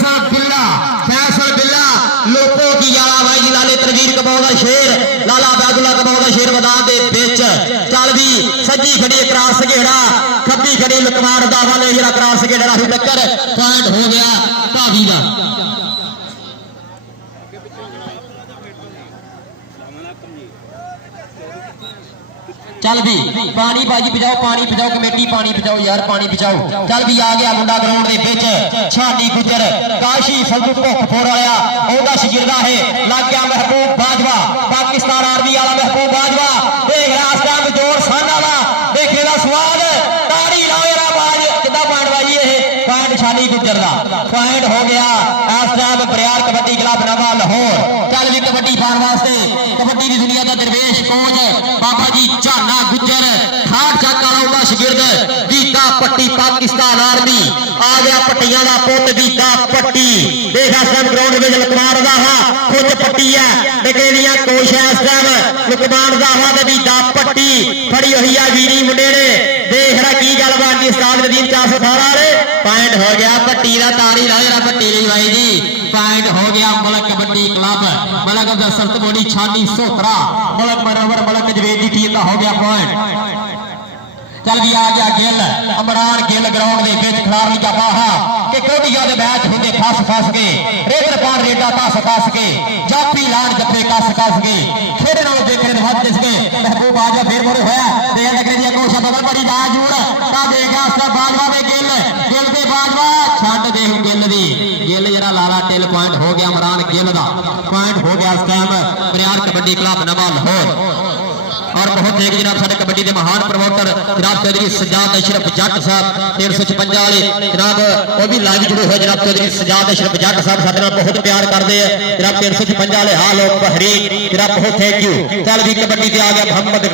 फैसल बिल्ला लोको की याला भाई जी लाले तनवीर कमाल दा शेर लाला बैदुल्ला कमाल दा शेर मैदान दे विच चल भी सज्जी खड़ी क्रॉस घेड़ा खब्बी खड़ी लकमान दा वाले जेड़ा क्रॉस घेड़ा ही टक्कर पॉइंट हो गया भावी दा चल भी पानी बाजी पिजाओ कमेटी पानी पिजाओ यार पानी पिजाओ चल भी आ गया मुंडा ग्राउंड दे विच छानी गुजर काशी फलदू भुखपुर वाला ओदा शगिरदा है लग गया महबूब बाजवा पाकिस्तान आर्मी वाला महबूब बाजवा देख रास्ता में जोर सन वाला देखेगा स्वाद ताड़ी लाओ यार बाज कितना पॉइंट बाजी है पॉइंट छानी गुजर दा पॉइंट हो गया इस टाइम बरियार कबड्डी क्लब नवा लाहौर चल भी कबड्डी पाने वास्ते कबड्डी की दुनिया का दरवेश कोच बाबा जी झाना गुजर ठाठ चक वाला शगिर्द बीता पट्टी पाकिस्तान आर्मी आ गया पट्टियां का पुत बीता पट्टी देखा सब ग्राउंड में लकमान दाहा खुद पट्टी है डकेलियां कोश है इस टाइम लकमान दाहा ते बीता पट्टी फड़ी हुई है वीरी मुंडे ने देख रहा की गल बनती उस्ताद नदीम 418 वाले पॉइंट हो गया पट्टी का तारी ला जरा पट्टी ली भाई जी पॉइंट हो गया मुल्क कबड्डी क्लब मुल्क दसरत बोली छानी सोतरा मुल्क मनोवर मुल्क जवेद की टीम का हो गया पॉइंट चल भी आ गया गिल अमरान गिल ग्राउंड के विच खिलाड़ लिया बाहा कि कोडिया के मैच होंगे फस के रेतर पान रेडा कस के जाफी लान जफे कस के खेडे नालों देखने ने हद दिस गए महबूब बाजवा फिर मुड़े होया ते लगने दी कोशिश बदल बड़ी नाजूर ता देखा उस बाजवा में गिल पे बाजवा छड़ दे गिल दी गिल जरा लाला टेल पॉइंट हो गया अमरान गिल दा पॉइंट हो गया इस टाइम बरियार कबड्डी क्लब नवा लाहौर और बहुत एक जनाब साडे कबड्डी के महान प्रमोटर जनाब चौधरी सजाद अशरफ जट साहब 356 वाले जनाब वो भी लाइव जुड़े हुए जनाब चौधरी सजाद अशरफ जट साहब साडे नाल बहुत प्यार करते हैं जनाब 356 वाले हां लोग बहरीन जनाब बहुत थैंक यू चल भी कबड्डी ते आ गया मोहम्मद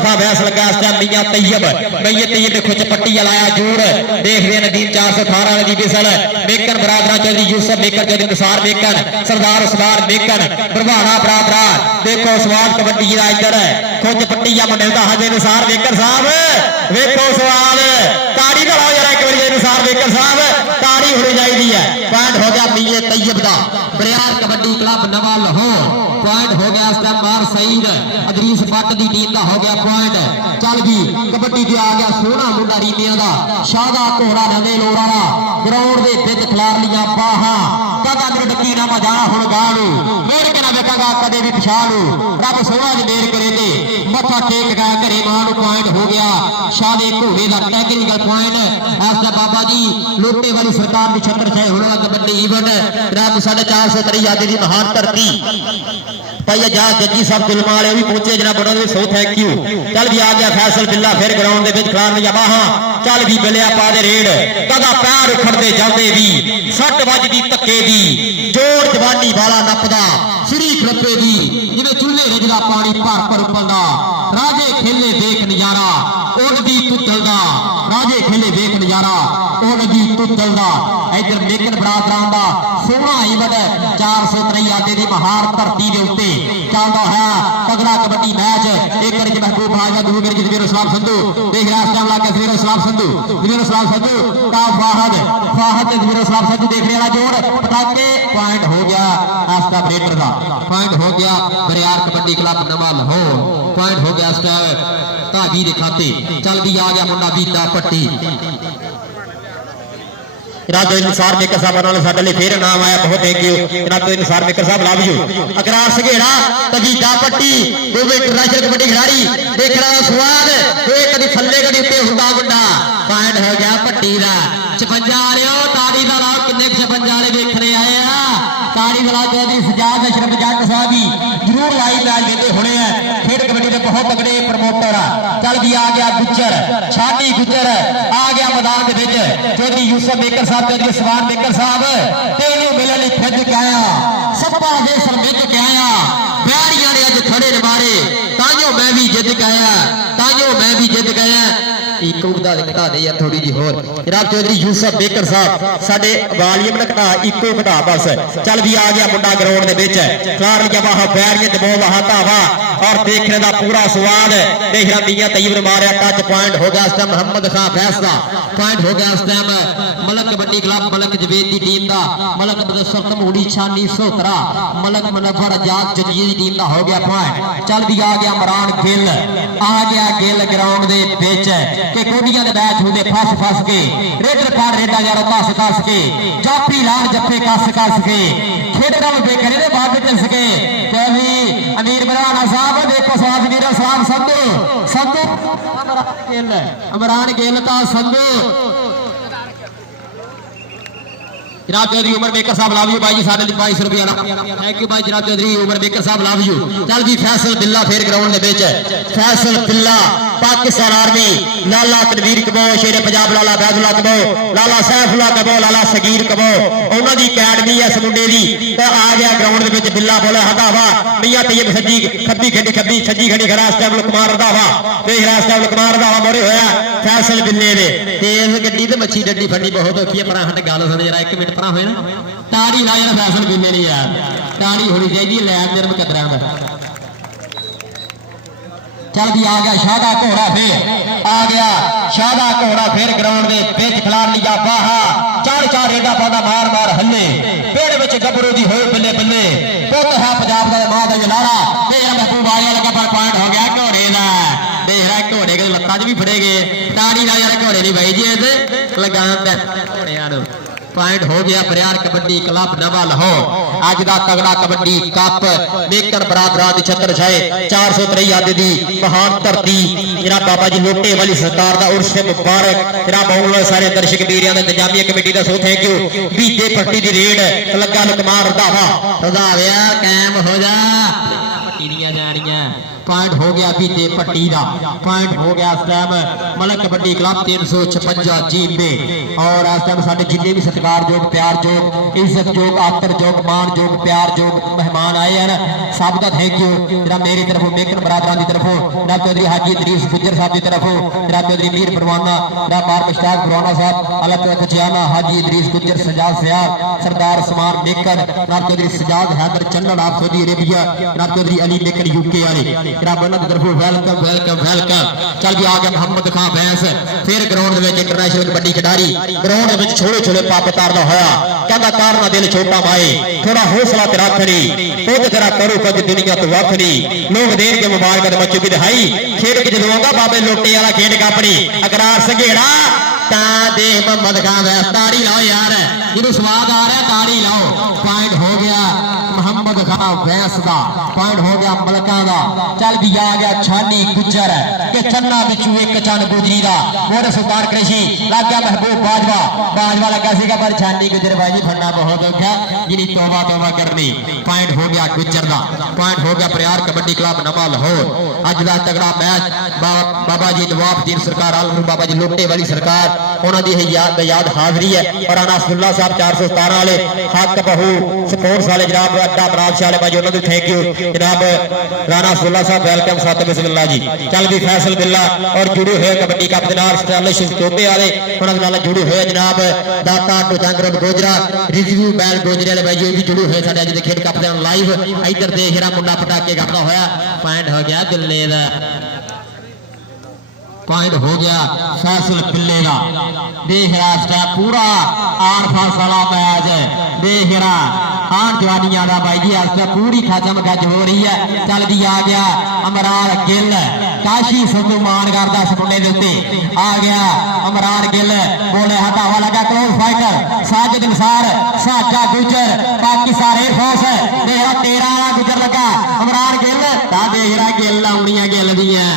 खां वैस लगा इस टाइम मियां तैयब ने खुच पट्टी लाया जोर देख रहे नदीम 418 वाले दी बिसल मेकन बरादरा चौधरी यूसुफ मेकन चौधरी निसार मेकन सरदार उसवार मेकन प्रभाना बरादरा देखो स्वाद कबड्डी का इधर खुद पट्टिया मिलता हजे निसार वेकर साहब वेखो सवाल ताड़ी ना लाओ यार एक बार निसार वेकर साहब ताड़ी होनी चाहिए है पॉइंट हो गया मियां तैयब दा बरियार कबड्डी क्लब नवा लाहौर पॉइंट हो गया इस टाइम मार सईद अदरीस भट्ट दी टीम का हो गया पॉइंट चल भी कबड्डी ते आ गया सोहना मुंडा रीमिया दा शादा कोहरा नंदे लोड़ वाला ग्राउंड दे विच खिलाड़ लिया बाहा कदा मेरे डकी ना मजा हुण गाणू मेरे के ना वेखागा कदे भी पछाणू रब सोहना जी मेर करे ते मत्था टेक गया घरे मां नू पॉइंट हो गया शादे घोड़े दा टेक्निकल पॉइंट ऐसा बाबा जी लोटे वाली सरकार की छत्र छाए होने वाला कबड्डी इवेंट जनाब 450 आदि की महान धरती भाई एजाज जग्गी साहब गुलमा वाले भी पहुंचे जनाब उन्होंने सो थैंक यू चल भी आ गया फैसल बिल्ला फिर ग्राउंड के खिलाड़ लिया बाहा चल भी बिलिया पा दे रेड कदा पैर उखड़ते जाते भी सट वजदी धक्के दी जोर जवानी वाला नपदा सिरी खड़पे दी जिवें चूल्हे रिजदा पानी भर उबलदा राजे खेले देख नजारा उड़दी तुतलदा राजे खेले देख नजारा उड़दी तुतलदा इधर मेकन बरादरां दा सोहना इवेंट 403 आदे दी महान धरती दे उत्ते चलदा है तगड़ा कबड्डी मैच एक करके महबूब बाजवा दूसरे करके जबीर इस्लाम संधू देख रहा टाइम लग गया जबीर इस्लाम संधू का फाहद जबीर इस्लाम संधू देख रहा जोर पटाके पॉइंट हो गया आस्था ब्रेकर का पॉइंट हो गया बरियार कबड्डी क्लब नवा लाहौर पॉइंट हो गया इस टाइम धागी दे खाते चल भी आ गया मुंडा बीता पट्टी जनाब निसार मेकर साहब साडे लिए फिर नाम आया बहुत थैंक यू जनाब निसार मेकर साहब लव यू अकरार सघेड़ा तजीदा पट्टी दो इंटरनेशनल कबड्डी खिलाड़ी देख रहा स्वाद कभी थले कभी उत्ते हुंदा मुंडा पॉइंट हो गया पट्टी का 56 वाले ताड़ी का लाओ किन्ने 56 वाले देखने आए ताड़ी का लाओ चौधरी सजाद अशरफ जट साहब ही जरूर लाइव मैच देते होने हैं खेड कबड्डी के बहुत तगड़े प्रमोटर चल भी आ गया गुजर छाटी गुजर आ गया मैदान के विच चौधरी यूसुफ मेकर साहब चौधरी उस्मान मेकर साहब तेनू मिलने खिज के आया सपा दे सरमिक के आया बैरियां ने अज खड़े ने मारे ताइयों मैं भी जिद के आया ताइयों मैं भी जिद के आया इको घटा दे यार थोड़ी जी होर जनाब चौधरी यूसुफ मेकर साहब साडे वालीअम घटा इको घटा बस चल भी आ गया मुंडा ग्राउंड दे विच खिलाड़ लिया बाहा बैरियां जबो बाहा धावा और देखने का पूरा स्वाद देखना मियां तैयब ने मारिया टच पॉइंट हो गया इस टाइम मोहम्मद खां फैस का पॉइंट हो गया इस टाइम मलक कबड्डी क्लब मलक जवेद की टीम का मलक मुदस्सर तमूड़ी छानी सोतरा मलक मुनव्वर आजाद जजीर की टीम का हो गया पॉइंट चल भी आ गया इमरान गिल आ गया गिल ग्राउंड के बिच के कोडियां दे मैच होंगे फस के रेडर फाड़ रेडा यार दस के जाफी लान जफे कस के खेडना भी बेकरे दे बाग च सके कहली अमीर बराना साहब देखो साहब वीर साहब संधू इमरान गिल का संधू जनाब चौधरी उमर बेकर साहब लव यू भाई जी साढ़े 22 रुपया थैंक यू भाई जनाब चौधरी उमर बेकर साहब लव यू चल जी फैसल बिल्ला फिर ग्राउंड के बिच फैसल बिल्ला पाकिस्तान आर्मी लाला तनवीर कबो शेरे पंजाब लाला बैदुल्ला कबो लाला सैफुल्ला कबो लाला सगीर कबो उन्होंने दी अकैडमी है इस मुंडे दी तो आ गया ग्राउंड के बिच बिल्ला बोले हदावा मियां तैयब सज्जी खब्बी खेडी खब्बी सज्जी खेडी खड़ा इस टाइम लुकमान रंधावा देख रहा इस टाइम लुकमान रंधावा मोरे होया फैसल बिल्ले दे तेज गड्डी ते मच्छी डड्डी फड़नी बहुत औखी है पर हट गल सुन जरा 1 मिनट परा होए ना ताड़ी ला यार फैसल बिल्ले नहीं यार ताड़ी होनी चाहिए लैब निर्म कदरां दा चल भी आ गया शादा घोड़ा फिर आ गया शादा घोड़ा फिर ग्राउंड के बिच खिलाड़ लिया बाहा चार रेडा पादा मार हल्ले पेड़ में गबरू की हो बल्ले बल्ले पुत है पंजाब का मां का लाड़ा मेरा महबूब आया लगा पर पॉइंट हो गया घोड़े का देख रहा घोड़े के लत्ता च भी फड़े गए ताड़ी ला यार घोड़े नहीं भाई जी लगा घोड़िया पॉइंट हो गया बरियार कबड्डी क्लब नवा लाहौर अज का तगड़ा कबड्डी कप मेकन बरादरां दी छत्र छाए 453 आदि दी महान धरती जरा बाबा जी लोटे वाली सरकार का उर्स मुबारक जरा बहुत सारे दर्शक वीरियां दा इंतजामिया कमेटी का सो थैंक यू बीजे पट्टी दी रेड लगा लुकमान रंधावा रंधाविया कायम हो जा पट्टी दियां जानियां पॉइंट हो गया बीजे पट्टी का पॉइंट हो गया इस टाइम मलक कबड्डी क्लब 356 जींदे और इस टाइम साडे जिन्ने भी सत्कारयोग प्यार योग इज्जत योग आतर योग मान योग प्यार योग मेहमान आए हैं सब का थैंक यू जरा मेरी तरफों मेकन बरादरां की तरफों जरा चौधरी हाजी इदरीस गुज्जर साहब की तरफों जरा चौधरी मीर परवाना जरा मार मुश्ताक परवाना साहब अलग खचियाना हाजी इदरीस गुज्जर सजाद सयाद सरदार उस्मान मेकन जरा चौधरी सजाद हैदर चन्नन आप सऊदी अरेबिया जरा चौधरी अली मेकन यूके वाले वेलकम वेलकम वेलकम चल भी आ गया मोहम्मद खां भैंस फिर ग्राउंड इंटरनेशनल कबड्डी खिडारी ग्राउंड छोटे छोटे पप तारदा होया कहता तारना दिल छोटा माए थोड़ा हौसला ते रख नी खुद तेरा करो कुछ दुनिया तो वख नी लोग देन के मुबारक ते मचू की दिहाई खेड के जदों आंदा बाबे लोटे वाला खेड कापड़ी अकरार संघेड़ा ता देख मोहम्मद खां भैंस ताड़ी लाओ यार जिन्हों स्वाद आ रहा ताड़ी लाओ पॉइंट हो गया मोहम्मद खां भैंस का पॉइंट हो गया मलका का चल भी आ गया छानी गुजर के चन्ना बिचू एक चन गुजरी का मोरे सुल्तान कृषि लग गया महबूब बाजवा लगा सीगा पर छानी गुजर भाई जी फड़ना बहुत औखा जिन्हें तौबा तौबा करनी पॉइंट हो गया गुजर का पॉइंट हो गया बरियार कबड्डी क्लब नवा लाहौर अज का तगड़ा मैच बाबा जी नवाब दीन सरकार आलम बाबा जी लोटे वाली सरकार उन्होंने याद हाजरी है और अनासुल्ला साहब 417 वाले हक बहू स्पोर्ट्स वाले जनाब अड्डा बराज वाले भाई उन्होंने थैंक यू जनाब राना सुल्ला साहब वेलकम साथ बिस्मिल्लाह जी चल भी फैसल बिल्ला और जुड़े हुए कबड्डी कप के नाल स्टाइलिश चोटे वाले उन्होंने नाल जुड़े हुए जनाब दाता टुचंगरन गोजरा रिव्यू बैल गोजरे वाले भाई जी भी जुड़े हुए साडे अज दे खेड कप दे लाइव इधर देख रहा मुंडा पटाके करदा होया पॉइंट हो गया दिल्ले दा पॉइंट हो गया फैसल बिल्ले का देख रहा पूरा आर फास वाला मैच देख रहा आन जवानिया का भाई जी पूरी खचम खच हो रही है चल भी आ गया अमरान गिल काशी संधू मान करता सपने देते आ गया अमरान गिल बोले हटावा लगा क्लोज फाइटर साजिद निसार साजा गुजर पाकिस्तान एयरफोर्स देख रहा 13 गुजर लगा अमरान गिल देख रहा गिल लाउनिया गिल दिया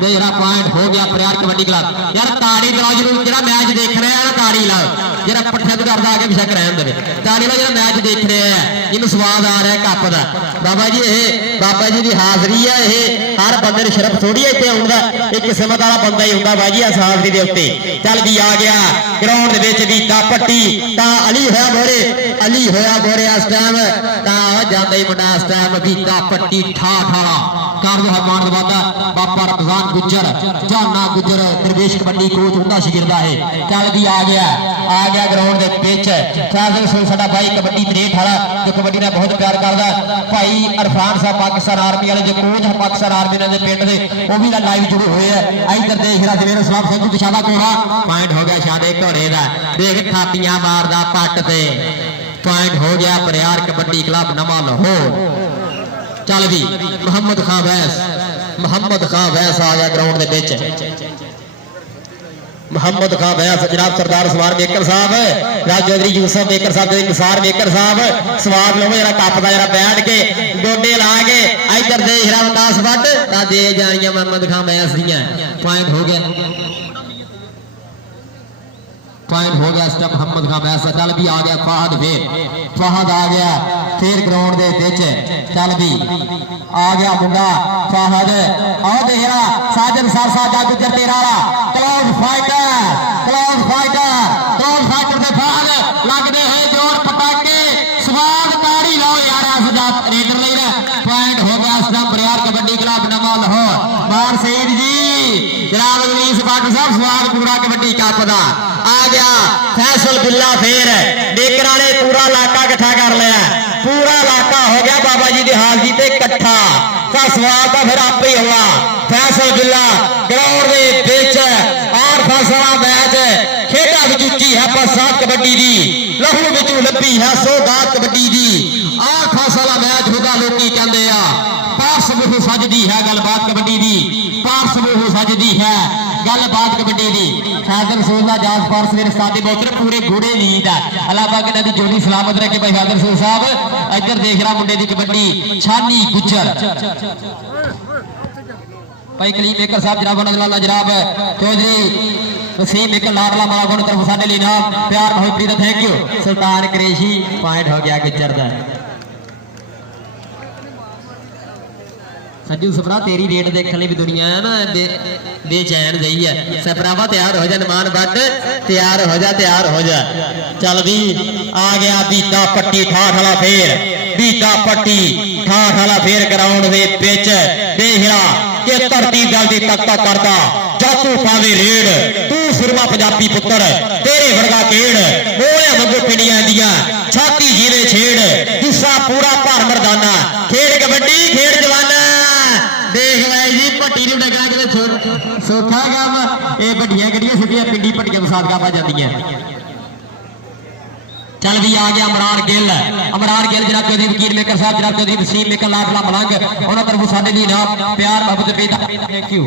मेरा पॉइंट हो गया बरियार कबड्डी क्लब यार ताड़ी लाओ जरूर जो मैच देख रहे हैं ताड़ी लाओ जरा पट्ठे तो करता आगे बेशक रहन दे ताड़ी लाओ जो मैच देख रहे हैं जिन्होंने स्वाद आ रहा है कप का बाबा जी ये बाबा जी की हाजरी है ये हर बंदे शरफ थोड़ी है इतने आउंदा एक किस्मत वाला बंदा ही होंगे भाई जी इस हाजरी के उत्ते चल भी आ गया ग्राउंड बीता पट्टी ता अली होया मोरे इस टाइम ता जाता ही मुंडा इस टाइम बीता पट्टी ठा ठाला कर दो मान वादा बापा रमजान गुजर जाना गुजर दरवेश कबड्डी कोच उनका शिगिरदा है चल भी आ गया आ गया ग्राउंड के पिच फैसल सूल साडा भाई कबड्डी 63 वाला जो कबड्डी ने बहुत प्यार करता भाई इरफान साहब पाकिस्तान आर्मी वाले जो कोच है पाकिस्तान आर्मी ने पिंड के वो भी लाइव जुड़े हुए हैं इधर देख रहा जवेर सलाम संजू की शादा कोड़ा पॉइंट हो गया शादे घोड़े का देख थापियां मारदा पट से पॉइंट हो गया बरियार कबड्डी क्लब नवा लाहौर चल भी मोहम्मद खां वैस आ गया ग्राउंड के बिच मोहम्मद खां वैस जनाब सरदार सवार मेकर साहब राज चौधरी यूसफ मेकर साहब निसार मेकर साहब सवार लो जरा कप का जरा बैठ के गोडे ला के इधर देख रहा विकास भट्ट दे जानिया मोहम्मद खां वैस दियां पॉइंट हो गया स्टैप मोहम्मद खां वैस चल भी आ गया फाहद आ गया फिर ग्राउंड के बिच चल भी आ गया मुंडा फाहद और देख रहा साजन सरसा गुजर तेरा क्लाउड फाइटर से फाहद लगते हैं जोर पटाके स्वाद ताड़ी लाओ यार रेडर ले पॉइंट हो गया स्टंप बरियार कबड्डी क्लब नवा लाहौर मान सईद जी जनाब अलीस भट्ट साहब स्वाद पूरा कबड्डी कप का आ गया फैसल बिल्ला फिर बेकर वाले पूरा इलाका इकट्ठा कर लिया पूरा इलाका हो गया बाबा जी की हाजरी पे इकट्ठा स्वाद का फिर आप ही होगा फैसल बिल्ला ग्राउंड के बिच और फैसला मैच खेडा विचुची है बरसात कबड्डी दी लहू विचू लभी है सौगात कबड्डी दी और फैसला मैच होगा लोग कहते हैं पास मुह सजदी है गलबात कबड्डी दी पास मुह सजदी है गलबात कबड्डी दी फैजल सूल का जास पार्स मेरे साथी बहुत पूरे घोड़े नींद है अलावा कि जोड़ी सलामत रखे भाई फैजल सूल साहब इधर देख रहा मुंडे की कबड्डी छानी गुजर भाई कलीम मेकर साहब जनाब नजर जनाब चौधरी वसीम मेकर लाडला माला तरफ साडे लिए नाम प्यार मोहब्बत का थैंक यू सुल्तान करेशी पॉइंट हो गया गुजर का सज्जू सफरा तेरी रेट देखने भी दुनिया है ना बेचैन गई है सफरावा तैयार हो जा नमान भट्ट तैयार हो जा चल भी आ गया बीता पट्टी ठाठ वाला फेर ग्राउंड के बिच देख रहा कि धरती जल्दी तक करता जातू पावे रेड तू सुरमा पंजाबी पुत्र तेरे वर्गा केड़ मोड़िया मंगो पिंडिया दिया छाती जीवे छेड़ हिस्सा पूरा भर मरदाना खेड़ कबड्डी खेड़ जवाना देख भाई जी भट्टी ने डगना कि सौखा काम ये बड़िया गड्डियां सीधियां पिंडी भट्टियां बसात का जाती चल भी आ गया अमरान गिल जनाब चौधरी वकील मेकर साहब जनाब चौधरी वसीम मेकर लाडला मलंग उन्होंने तरफ साडे लिए नाम प्यार मोहब्बत थैंक यू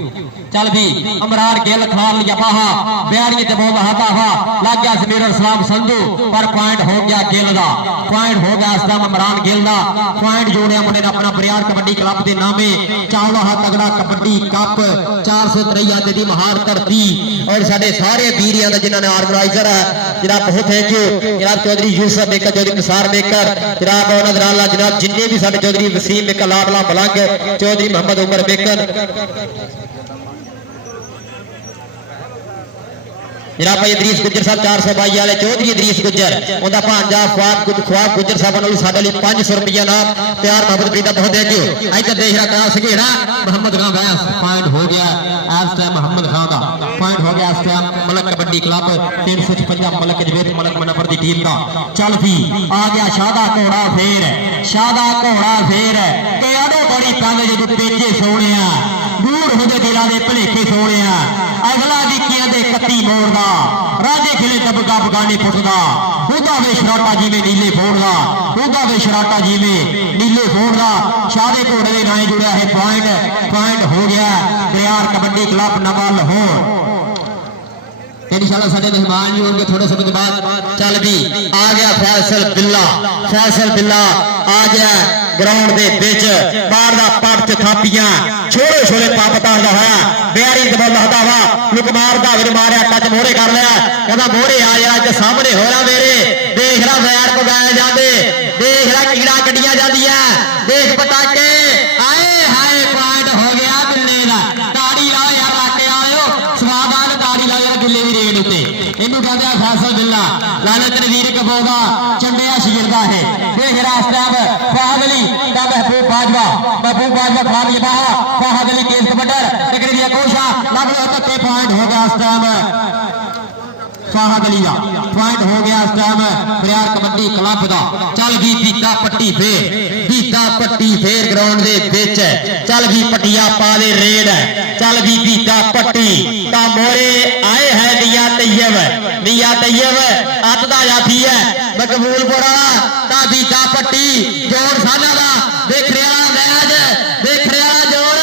चल भी अमरान गिल खाल लिया बाहा ब्यारी ते बहुत हताहा लग गया समीर सलाम संधू पर पॉइंट हो गया गिल दा पॉइंट हो गया इस टाइम अमरान गिल दा पॉइंट जोड़िया मुंडे ने अपना बरियार कबड्डी क्लब के नामे चावला हा तगड़ा कबड्डी कप 453 दी महार धरती और साडे सारे वीरियां दा जिन्हां ने ऑर्गेनाइजर है जनाब बहुत थैंक यू जनाब चौधरी यूसुफ मेकर चौधरी निसार मेकर जनाब नजराला जनाब जिन्ने भी साडे चौधरी वसीम मेकर लाडला मलंग चौधरी मोहम्मद उमर मेकर जनाब भाई इदरीस गुजर साहब 422 वाले चौधरी इदरीस गुजर उनका भांजा ख्वाब गुजर साहब साडे लिए 500 रुपया नाम प्यार मोहब्बत प्रीता बहुत थैंक यू इधर देख रहा कहा सघेड़ा मोहम्मद खां वैस पॉइंट हो गया इस टाइम मोहम्मद खां का पॉइंट हो गया इस टाइम मलक कबड्डी क्लब 356 मलक जवेद मलक मनफर की टीम का चल भी आ गया शादा घोड़ा फेर के आदो बड़ी तंग जो पेचे सोने दूर हो गए दिलों के भलेखे सोने अगला विकिया के 31 मोड़दा राजे खिले दबका बगाने फुटदा उदा वे शराटा जिमें नीले फोड़दा शादे घोड़े के नाए जुड़ा है पॉइंट हो गया बरियार कबड्डी क्लब नवा लाहौर इंशाल्लाह साडे मेहमान ही होंगे थोड़े समय के बाद चल भी आ गया फैसल बिल्ला आ गया ग्राउंड के बिच मारदा पट च थापियां छोड़े पापता होया बिहारी दबल हटावा लुकमार दावे मारिया टच मोहरे कर लिया कहता मोहरे आ यार अज सामने हो रहा मेरे देख रहा वैर पगाए जाते देख रहा कीड़ा कटिया जादिया देख पटाके आए हाय पॉइंट हो गया बिल्ले का ताड़ी लाओ यार लाके आयो स्वाद आल ताड़ी लाओ यार बिल्ले की रेड उत्ते इनू कहते फैसल बिल्ला लाले तनवीर कबोगा चंडिया शिरदा है देख रहा इस टाइम फहद अली का महबूब बाजवा खान बाहा फहद अली केस कबड्डर टिकरी दिया कोशा लग गया तक पॉइंट हो गया इस टाइम शाह गली का पॉइंट हो गया इस टाइम बरियार कबड्डी क्लब का। चल भी बीता पट्टी फेर ग्राउंड दे विच चल भी पटिया पा दे रेड चल भी बीता पट्टी ता मोरे आए है मियां तैयब अतदा जाफी है मकबूलपुर वाला ता बीता पट्टी जोड़ साना दा देख रहा मैच देख रहा जोड़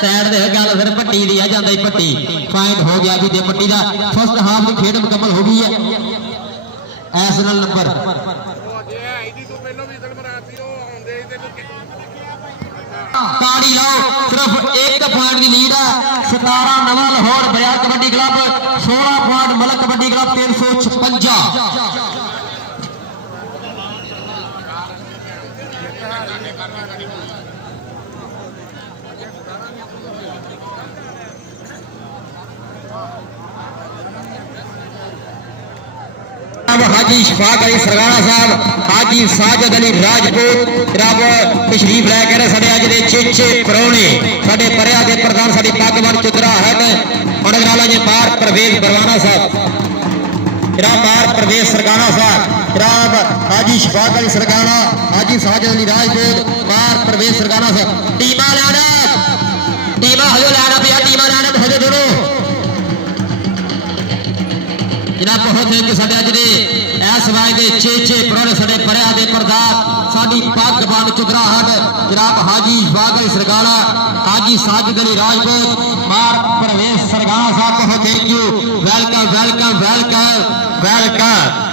साइड दे गल फिर पट्टी दी आ जांदा पट्टी पॉइंट हो गया भी दे पट्टी दा फर्स्ट हाफ की खेड मुकम्मल हो गई है एस नाल नंबर ताड़ी लाओ सिर्फ एक पॉइंट की लीड है 17 नवा लाहौर बरियार kabaddi club 16 point Malak kabaddi club 356 Haji Shafaq Ali Sargana साहब हाजी साजिद अली राजपूत रब तशरीफ लैके रहे साडे अज दे चेचे परौणे साडे परिया दे प्रधान साडी पगबन चुतरा हैड अड़गराला जी बार परवेज बरवाना साहब जनाब बार परवेज सरगाना साहब जनाब हाजी शफाक अली सरगाना हाजी साजिद अली राजपूत बार परवेज सरगाना साहब टीमा हजो लाना पिया टीमा लाना हजो दोनों जनाब बहुत है कि साडे अज दे इस वाज दे चेचे परौणे साडे परिया दे प्रधान साडी पगबन चुतरा हैड जनाब हाजी शफाक अली सरगाना हाजी साजिद अली राजपूत बार परवेज सरगाना साहब को थैंक यू वेलकम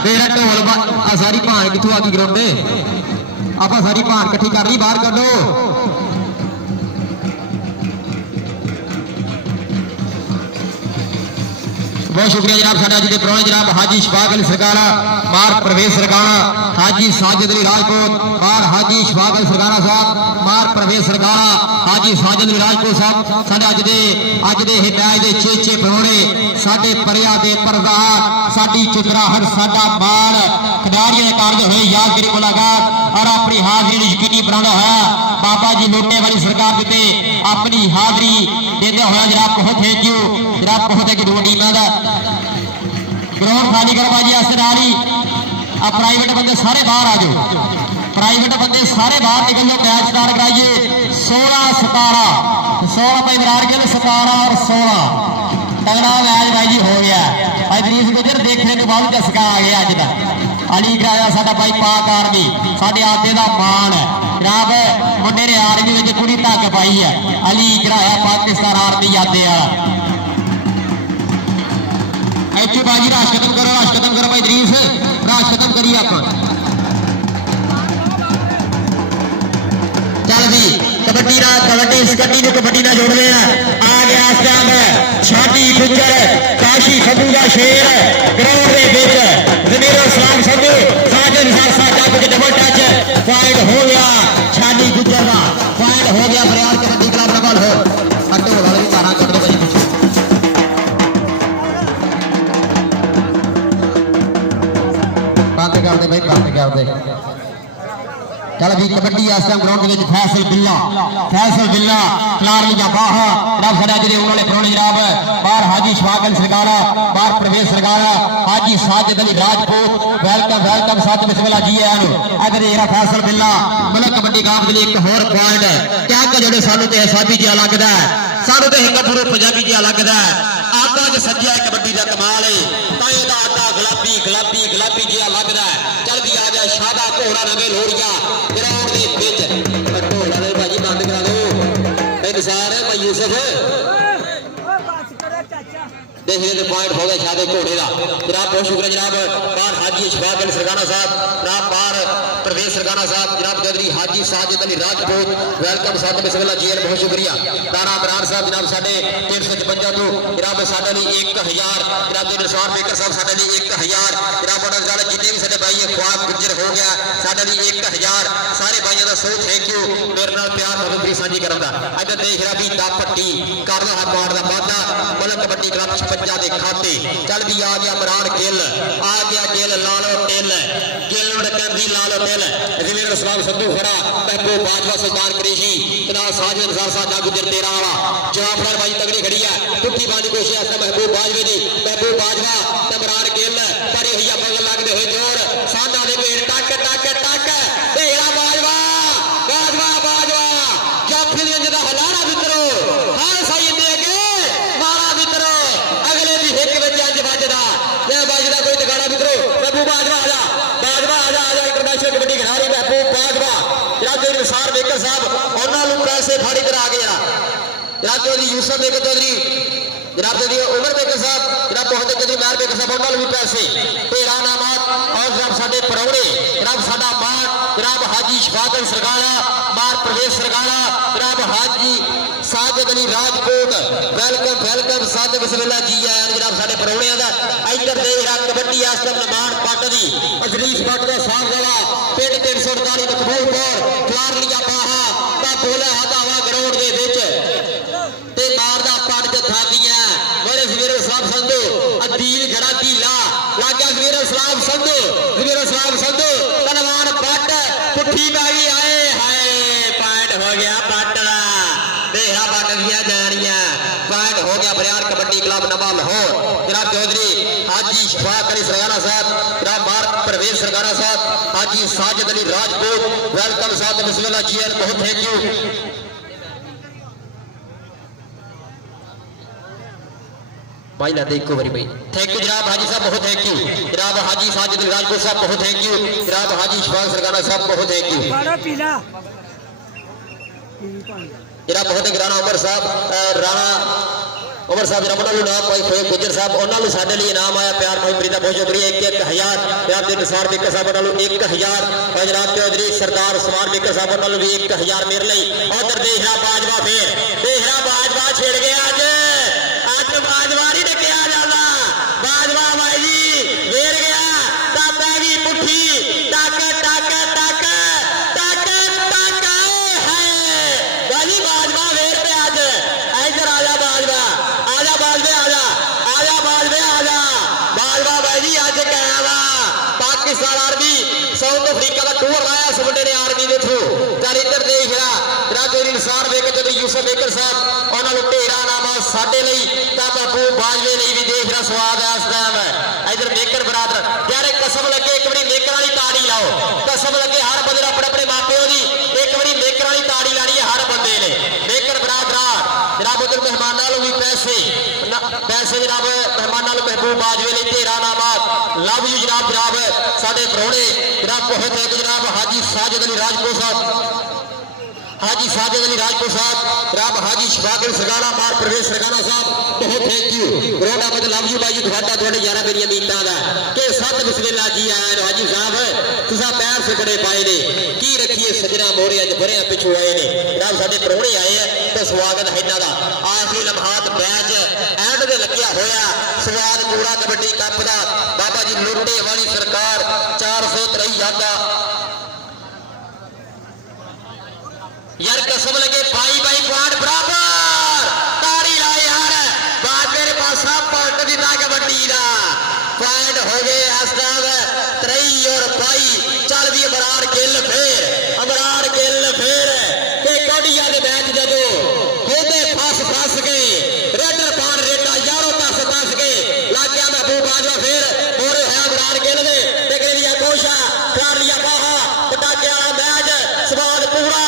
मेरा ढोल सारी भाण कितों आ गई ग्राउंड आप सारी भाण इकट्ठी कर ली बाहर करो बहुत शुक्रिया जनाब साडे अज दे परौणे जनाब हाजी शफाक अली सरगाना बार परवेज सरगाना हाजी साजिद अली राजपूत बार हाजी शफाक अली सरगाना साहब बार परवेज सरगाना हाजी साजिद अली राजपूत साहब साडे अज दे हिदायत दे चेचे परौणे साडे परिया दे प्रधान साडी चुतराहट साडा मान खिडारियों के कारज हुए यादगिरी मुलाकात और अपनी हाजिरी यकीनी बनाना है बाबा जी लोटे वाली सरकार देते अपनी हाजिरी देते हुए जनाब बहुत थैंक यू जनाब बहुत है कि दो टीम का ग्राउंड खाली कर बाजी आसराली अब प्राइवेट बंदे सारे बाहर आ जाओ प्राइवेट बंदे सारे बाहर निकल जाओ मैच स्टार्ट कराइए 16 भाई विराट गिल 17 और 16 तगड़ा मैच भाई जी हो गया भाई दरीस गुजर देखने के बाद चस्का आ गया अज तक अली कराया साडा भाई पाक आर्मी साडे आदे का मान है जनाब मुंडे ने आर्मी में पूरी धक पाई है अली कराया पाकिस्तान आर्मी आदे वाला ऐसे बाजी राश खत्म करो भाई दरीस राश खत्म करिए आप चल जी कबड्डी इस गड्डी को कबड्डी ना जोड़ने आ गया इस टाइम छाती गुजर काशी संधू का शेर ग्राउंड के बीच जमीर सलाम संधू साजिद साजा कुछ डबल टच पॉइंट हो गया छाती गुजर का पॉइंट हो गया बरियार कबड्डी क्लब डबल हो हटो वाले 12 कट दो भाई बंद कर दे चल भी कबड्डी इस टाइम ग्राउंड के फैसल बिल्ला खिलाड़ी का बाह जनाब साडे अज दे उन्होंने परौणे जनाब बाहर हाजी शफाक अली सरगाना बाहर परवेज सरगाना हाजी साजिद अली राजपूत वेलकम साथ बिस्मिल्लाह जी आया इधर ये फैसल बिल्ला मतलब कबड्डी काम के लिए एक होर पॉइंट क्या जो सानू तो एहसाबी जिहा लगता है सानू तो एक पूरे पंजाबी जिहा लगता है आटा च सज्जिया कबड्डी का कमाल है ताए दा आटा गुलाबी जिहा लगता है चल भी आ जा शादा घोड़ा नवे लोड़िया ग्राउंड के बीच ढोला ने भाजी बंद करा दो इंतजार है भाई यूसुफ देखने के पॉइंट हो गए शादे घोड़े का जनाब बहुत शुक्रिया जनाब बार हाजी शफाक अली सरगाना साहब जनाब बार परवेज सरगाना साहब जनाब चौधरी हाजी साजिद अली राजपूत वेलकम साथ बिस्मिल्लाह जी बहुत शुक्रिया तारा बरार साहब जनाब साढ़े 355 तो जनाब साढ़े लिए 1000 जनाब निसार मेकर साहब साढ़े लिए 1000 जनाब जिन्हें भी साढ़े भाई ख्वाब गुजर हो गया साढ़े लिए 1000 सारे भाइयों का सो थैंक यू मेरे नाल प्यार मोहब्बत साझी करन दा इधर देख रहा भी दा पट्टी कर रहा पार का वादा मलक कबड्डी क्लब 56 के खाते चल भी आ गया मरान गिल आ गया गिल लालो टिल गिल डकंदी लालो टिल जमीर इस्लाम संधू खड़ा महबूब बाजवा सुल्तान कुरैशी तना साजिद निसार साजा गुजर तेरा वाला जवाबदार भाई तगड़ी खड़ी है पुट्ठी बांधी कोशिश है महबूब बाजवे दी महबूब बाजवा ते मरान गिल महबूब बाजवा आ जा इंटरनेशनल कबड्डी खिलाड़ी महबूब बाजवा जनाब चौधरी निसार बेकर साहब उन्होंने पैसे फाड़ी करा के जनाब चौधरी यूसुफ बेकर चौधरी जनाब चौधरी उमर बेकर साहब जनाब बहुत चौधरी महर बेकर साहब उन्होंने भी पैसे तेरा नामात और जनाब साडे परौड़े जनाब साडा मान जनाब हाजी शफाकत सरगाला मार प्रवेश सरगाला जनाब हाजी साजिद अली राजपूत वेलकम साजिद बिस्मिल्लाह जी आया जनाब साडे परौड़ियां दा इधर दे कबड्डी आस्ते नमान पट दी अजरीश पट दा साफ वाला पिंड 348 मकबूलपुर खिलाड़ लिया बाहा ता बोला हदावा ग्राउंड दे विच ते मारदा पट ते थादियां मेरे सवेरे साहब संधू अदील घड़ा ढीला लागा सवेरे सलाम संधू तनवान पट पुठी बागी आए हाय पॉइंट हो गया पट दा बेहरा पट दिया जानियां पॉइंट हो गया बरियार कबड्डी क्लब नवा लाहौर जनाब चौधरी हाजी शफाकत अली सरगाना साहब जनाब मार प्रवेश सरगाना साहब हाजी साजिद अली राजपूत वेलकम साहब बिस्मिल्लाह जी बहुत थैंक यू भाई ना देखो बड़ी भाई थैंक यू जनाब हाजी साहब बहुत थैंक यू जनाब हाजी साजिद अली राजपूत साहब बहुत थैंक यू जनाब हाजी शफाकत सरगाना साहब बहुत थैंक यू जनाब बहुत राणा उमर साहब राणा उमर साहब जनाब उन्होंने नाम भाई फैज गुजर साहब उन्होंने साढ़े लिए इनाम आया प्यार भाई मरीदा बहुत शुक्रिया 1-1000 जनाब के निसार बेकर साहब उन्होंने 1000 और जनाब चौधरी सरदार उस्मान बेकर साहब उन्होंने भी 1000 मेरे लिए उधर देहरा बाजवा फिर देहरा बाजवा छिड़ गया अज बाजवा नहीं डकिया जाता बाजवा भाई जी घेर गया पैगी पुठी टक टक टक टक टक है भाई बाजवा वेर पे अज इधर आजा बाजवा आजा बाजवे आजा बाजवा भाई जी अज कहवा पाकिस्तान आर्मी साउथ अफ्रीका का टूर लाया इस मुंडे ने आर्मी के थ्रू चल इधर देख रहा जनाब चौधरी निसार बेकर चौधरी यूसुफ बेकर साहब उन्होंने ढेरा नामा साडे लई ता महबूब बाजवे लई भी देख रहा स्वाद है इस टाइम इधर मेकर बरादर यार कसम लगे एक बारी मेकर वाली ताड़ी लाओ कसम लगे हर बंदे अपने अपने मापिओ की एक बारी मेकर वाली ताड़ी लानी है हर बंदे ने मेकर बरादरा जनाब उधर मेहमानों भी पैसे जनाब मेहमानों महबूब बाजवे लई ढेरा नामात लव यू जनाब साडे परौणे जनाब बहुत है जनाब हाजी साजिद अली राजपूत साहब हाजी साजिद अली राजपूत साहब जनाब हाजी शफाकत सरगाना मार प्रवेश सरगाना साहब बहुत थैंक यू रोडा मत लव यू भाई तुहाडा थोड़े यारा मेरी मीतां दा के सत बिस्मिल्लाह जी आए हाजी साहब तुसा पैर सिकड़े पाए ने की रखिए सजना मोरे अज बरे पिछू आए ने जनाब साडे परौणे आए हैं तो स्वागत है इन्हां दा आखिरी लम्हात मैच एंड दे लग्या होया स्वाद कूड़ा कबड्डी कप दा बाबा जी लोटे वाली सरकार 423 यादा यार कसम लगे भाई पॉइंट बराबर ताड़ी ला यार बात मेरे पास पॉइंट दिता कबड्डी का पॉइंट हो गए इस टाइम 23 और 22 चल भी अमरार गिल फिर ते कोडिया के मैच जदों होते फस गए रेडर पान रेडा यारों दस के लग गया महबूब बाजवा फिर मोरे है अमरार गिल दे टिकरे लिया कोशा कर लिया बाहा पटाके वाला मैच स्वाद पूरा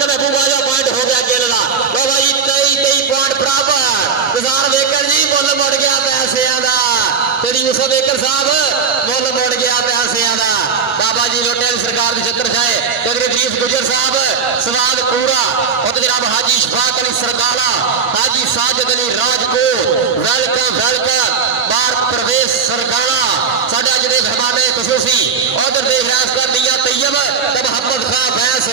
महबूब बाजवा पॉइंट हो गया गिल का लो भाई 23 पॉइंट बराबर निसार बेकर जी मुल मुड़ गया पैसों का तेरी यूसुफ बेकर साहब मुल मुड़ गया पैसों का बाबा जी लोटे सरकार की छत्र छाए चौधरी अदरीस गुजर साहब स्वाद पूरा और जनाब हाजी शफाकत अली सरगाला हाजी साजिद अली राजपूत वेलकम बार प्रवेश सरगाला साडे अज दे मेहमान खसूसी उधर देख रहा इसका निया तैयब तो मोहम्मद खां फैस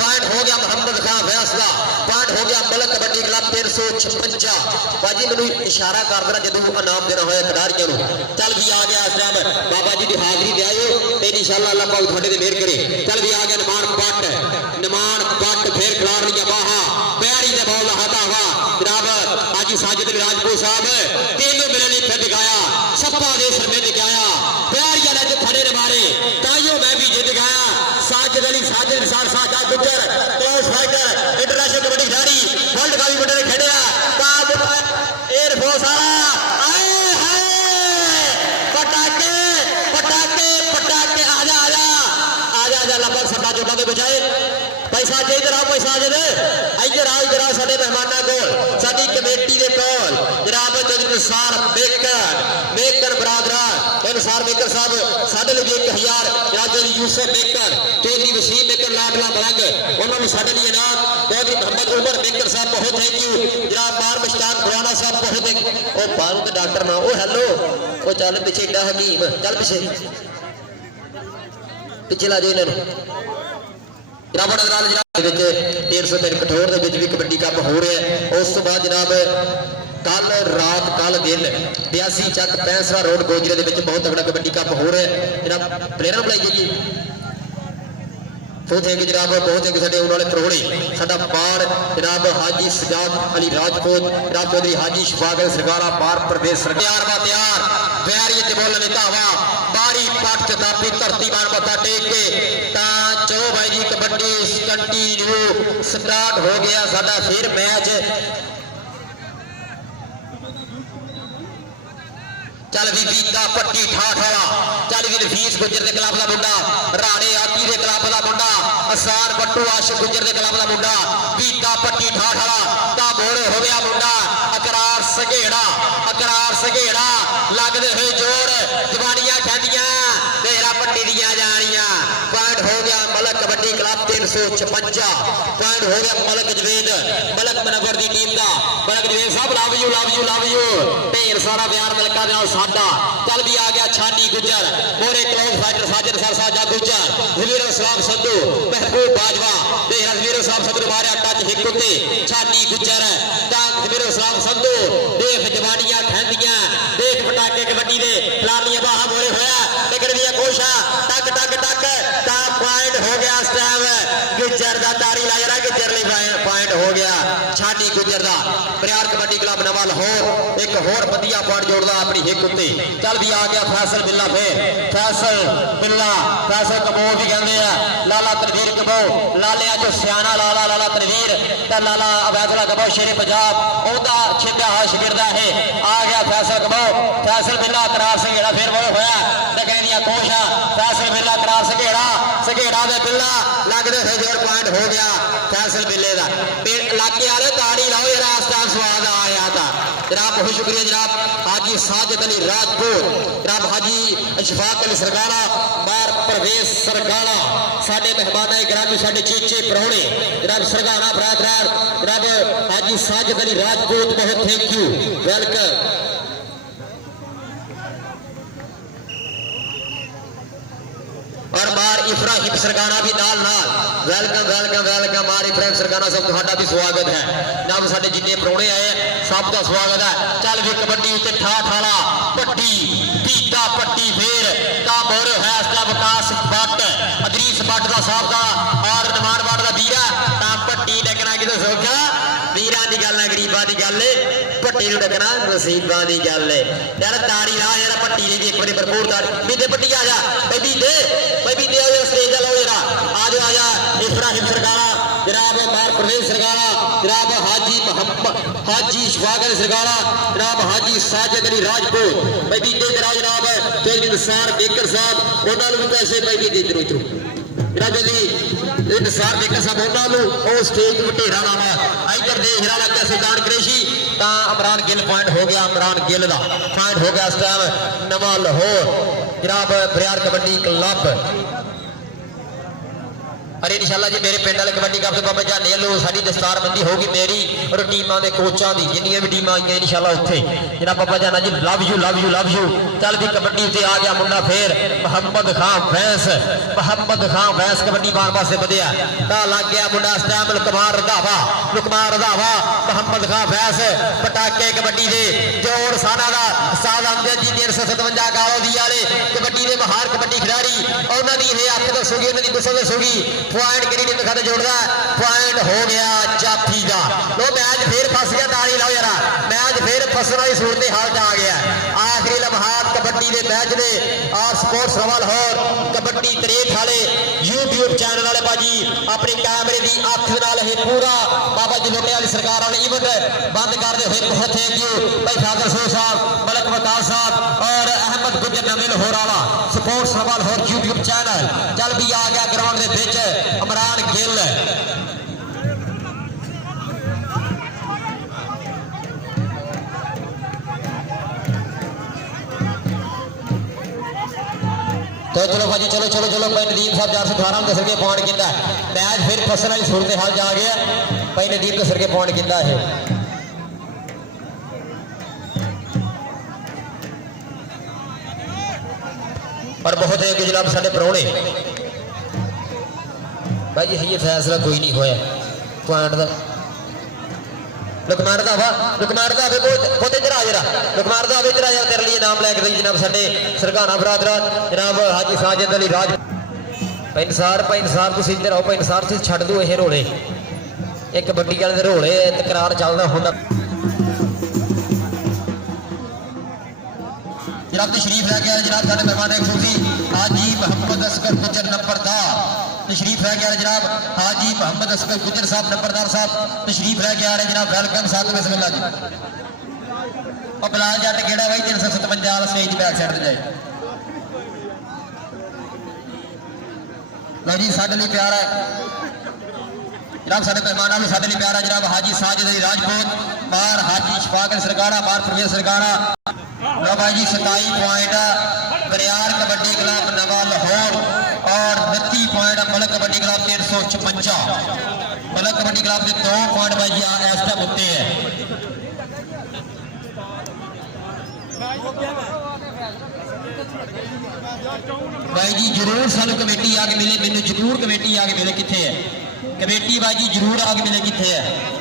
पॉइंट हो गया मोहम्मद खां फैस का पॉइंट हो गया मलक कबड्डी क्लब 356 भाजी मैनू इशारा कर देना जदों इनाम देना होया खिडारियों को चल भी आ गया इस टाइम बाबा जी की हाजरी दे आयो ते इंशाअल्लाह अल्लाह पाक तुहाडे ते मेहर करे चल भी आ गया नमान पट फिर खिलाड़ लिया बाहा प्यारी दे बॉल हटा हुआ जनाब हाजी साजिद अली राजपूत साहब तीनों मिलने फिर दिखाया सप्पा दे सिर में दिखाया प्यारिया ने खड़े ने मारे ताइयों मैं भी जित गया साजिद अली साजिद साका गुजर क्लोज फाइटर इंटरनेशनल कबड्डी खिलाड़ी वर्ल्ड कप भी बड़े खेड़ा एयरफोर्स वाला आए हाय पटाके आजा लंबा सट्टा चोटा के बचाए पैसा जे इधर आओ पैसा इधर आओ साडे मेहमानां कोल साडी कमेटी दे कोल जनाब चौधरी निसार बेकर बरादरा अनुसार मेकर साहब 1000 राजे यूसुफ मेकर चौधरी वसीम मेकर लाडला मलंग उन्होंने साढ़े लिए इनाम चौधरी मोहम्मद उमर मेकर साहब बहुत थैंक यू जनाब बार मुश्ताक खुराना साहब बहुत ओ बाहरों तो डॉक्टर ना ओ हेलो ओ चल पिछे एडा हकीम चल पिछे पिछे ला जाओ इन्होंने जनाब 150 कठोर भी कबड्डी कप हो रहा है उस तो बाद जनाब कल रात कल दिन 82 ਚੱਕ 65 रोड गोजरे के बहुत तगड़ा कबड्डी कप हो रहा है जनाब प्लेयर बुलाई जाइए बहुत है जनाब बहुत है साढ़े आने वाले प्रोहणे साडा बार जनाब हाजी सजाद अली राजपूत जनाब चौधरी हाजी शफाकत सरकारा बार प्रदेश तैयार बा तैयार वैरी च बोलने धावा बारी पट चतापी धरती मार मत्था टेक के चलो भाई जी कबड्डी कंटिन्यू स्टार्ट हो गया साडा फिर मैच चल भी बीता पट्टी ठाठ वाला चल भी नफीस गुजर के क्लब का मुंडा राणे आकी के क्लब का मुंडा आसान बट्टू आशिक गुजर के क्लब का मुंडा बीता पट्टी ठाठ वाला ता मोड़ हो गया मुंडा अकरार सघेड़ा लगते हुए जोर जवानियां खेडियां मेरा पट्टी दिया जानियां पॉइंट हो गया मलक कबड्डी क्लब 356 पॉइंट हो गया मलक जवेद मलक मनवर की टीम का मलक जवेद साहब लव यू ढेर सारा प्यार मलका दे साडा चल भी आ गया छानी गुजर मोरे क्लोज फाइटर साजन सरसाजा गुजर जमीर इस्लाम संधू महबूब बाजवा देख जमीर इस्लाम संधू मारे टच हिक उत्ते छानी गुजर टांग जमीर इस्लाम संधू देख जवानियां खैंदियां देख पटाके कबड्डी दे लालियां बाहा मोरे होया टिकट दिया कोशा टक ता पॉइंट हो गया इस टाइम गुजर दा तारी ला जरा गुजर ले पॉइंट हो गया छानी गुजर दा प्यार कबड्डी क्लब नवा लाहौर एक होर वधिया पॉइंट जोड़दा अपनी हिक उत्ते चल भी आ गया फैसल बिल्ला फैसल कबो भी कहते हैं लाला तनवीर कबो लालिया जो सियाना लाला तनवीर लाला अवैदला कबो शेरे पंजाब ओदा छिपया हुआ शिगिरदा है आ गया फैसल बिल्ला करार सघेड़ा फिर वो होया कहदियां कोशा फैसल बिल्ला करार सघेड़ा दे बिल्ला लगदे थे जोर पॉइंट हो गया फैसल बिल्ले दा इलाके वाले ताड़ी लाओ यार इस टाइम स्वाद आया था जनाब बहुत शुक्रिया जनाब हाजी साजिद अली राजपूत जनाब हाजी अशफाक अली सरगाला बार प्रवेश सरगाला साडे मेहमान गिरामी साडे चेचे प्रोहणे जनाब सरगाना बरादर जनाब हाजी साजिद अली राजपूत बहुत थैंक यू वेलकम और बार इब्राहिम सरगाना भी नाल वेलकम मार इब्राहिम सरगाना सब तुहाडा भी स्वागत है नाम साडे जिन्ने प्रोहणे आए सब का स्वागत है चल भी कबड्डी उत्ते ठाठ वाला पट्टी बीता पट्टी फिर ता मोर है इसका विकास भट्ट अदरीस भट्ट दा साहब दा और नमान भट्ट दा वीरा ता पट्टी डकना कि सोखा वीरा दी गल है गरीबां दी गल है पट्टी नूं डकना नसीबां दी गल है यार ताड़ी ला यार पट्टी दी एक बारी भरपूर ताड़ी बीते पट्टी आ जा बीते आ जा स्टेज लो जरा आ जा इब्राहिम सरगाला जनाब मार प्रवेश सरगाला जनाब हाजी शफाकत सरगाला जनाब हाजी साजिद अली राजपूत भाई बीते जरा जनाब चौधरी निसार बेकर साहब उन्होंने भी पैसे भाई बीते इधरों जनाब जी निसार बेकर साहब उन्होंने स्टेज वटेरा लाना इधर देख रहा लग गया सुल्तान कुरैशी ता इमरान गिल पॉइंट हो गया इमरान गिल का पॉइंट हो गया इस टाइम नवा लाहौर जनाब बरियार कबड्डी क्लब अरे इंशाअल्लाह जी मेरे पिंड वाले कबड्डी कप तो बाबा जाने लो सारी दस्तारबंदी होगी मेरी और टीमां दे कोचां दी जिन्नियां भी टीमां आईयां इंशाअल्लाह उत्थे जनाब बाबा जाना जी लव यू चल भी कबड्डी उत्ते आ गया मुंडा फिर मोहम्मद खान वैस कबड्डी बार पासे बढ़िया ता लग गया मुंडा इस टाइम लुकमान रंधावा मोहम्मद खान वैस पटाके कबड्डी दे जोर साना दा उस्ताद अमजद जी 357 गालों दी वाले कबड्डी दे महार कबड्डी खिडारी उन्हां दी ये अख दसूगी उन्हां दी गुस्सा दसूगी पॉइंट किहड़ी टीम खाते जोड़दा पॉइंट हो गया जाफी दा लो मैच फिर फस गया ताली लाओ यार मैच फिर फसने वाली सूरत हाल च आ गया आखिरी लम्हात कबड्डी के मैच ने और स्पोर्ट्स रवल होर कबड्डी 63 वाले यूट्यूब चैनल वाले भाजी अपने कैमरे की अख नाल ये पूरा बाबा जी लोटे वाली सरकार वाले इवेंट बंद करते हुए बहुत थैंक यू भाई फादर सो साहब मलक वकार साहब और अहमद गुजर नवीन होर वाला स्पोर्ट्स रवल होर यूट्यूब चैनल चल भी आ गया ग्राउंड के बिच इमरान गिल तो चलो भाजी चलो चलो चलो भाई नदीम साहब 418 दस रगे पॉइंट कितना मैच फिर फसन वाली सूरत हाल जा गया भाई नदीम दस रगे पॉइंट कितना है और बहुत है कि जनाब साढ़े परौने भाई जी ये फैसला कोई नहीं होया पॉइंट का लुकमार का बहुत इधर आ जरा लुकमार का इधर आ तेरे लिए नाम लैके दी जनाब साढ़े सरगाना बरादरा जनाब हाजी साजिद अली राज भाई निसार तुम इधर आओ भाई निसार तुम छड़ दो ये रोले एक कबड्डी वाले रोले तकरार चलता होंगे जनाब तशरीफ रह गया जनाब साढ़े मेहमान खूबी हाजी मोहम्मद असगर गुजर नंबरदार तशरीफ रह गया जनाब हाजी मोहम्मद असगर गुजर साहब नंबरदार साहब तशरीफ रह गया जनाब वेलकम साहब बिस्मिल्लाह जी और बिलाल जट गेड़ा भाई 357 वाला स्टेज बैक साइड ते जाए लो जी साढ़े लिए प्यार है जनाब साढ़े मेहमान वालों साढ़े लिए प्यार है जनाब हाजी साजिद अली राजपूत मार हाजी शफाक अली सरकारा मार परवेज सरकारा लो भाई जी 27 पॉइंट बरियार कबड्डी क्लब नवा लाहौर और 29 point Malak kabaddi club 356 Malak kabaddi club के 2 पॉइंट भाई जी इस टाइम उत्ते है भाई जी जरूर सानू कमेटी आके मिले मैंने जरूर कमेटी आके मिले कितने है कमेटी भाई जी जरूर आके मिले कितने है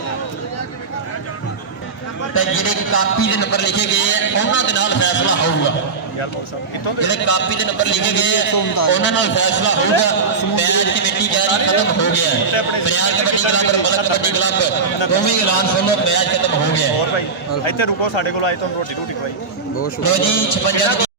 ਜਿਹੜੇ ਕਾਪੀ ਦੇ ਨੰਬਰ ਲਿਖੇ ਗਏ ਹੈ ਉਹਨਾਂ ਦੇ ਨਾਲ ਫੈਸਲਾ ਹੋਊਗਾ ਜਿਹੜੇ ਕਾਪੀ ਦੇ ਨੰਬਰ ਲਿਖੇ ਗਏ ਹੈ ਉਹਨਾਂ ਨਾਲ ਫੈਸਲਾ ਹੋਊਗਾ ਮੈਚ ਕਮੇਟੀ ਕਹਿ ਰਹੀ ਖਤਮ ਹੋ ਗਿਆ ਹੈ ਬਰਿਆਰ ਕਬੱਡੀ ਕਲੱਬ ਔਰ ਮਲਕ ਕਬੱਡੀ ਕਲੱਬ ਦੋਵੇਂ ਐਲਾਨ ਸੁਣੋ ਮੈਚ ਖਤਮ ਹੋ ਗਿਆ ਹੈ ਹੋਰ ਭਾਈ ਇੱਥੇ ਰੁਕੋ ਸਾਡੇ ਕੋਲ ਆਏ ਤੁਹਾਨੂੰ ਰੋਟੀ ਖਵਾਈ ਲੋ ਜੀ 56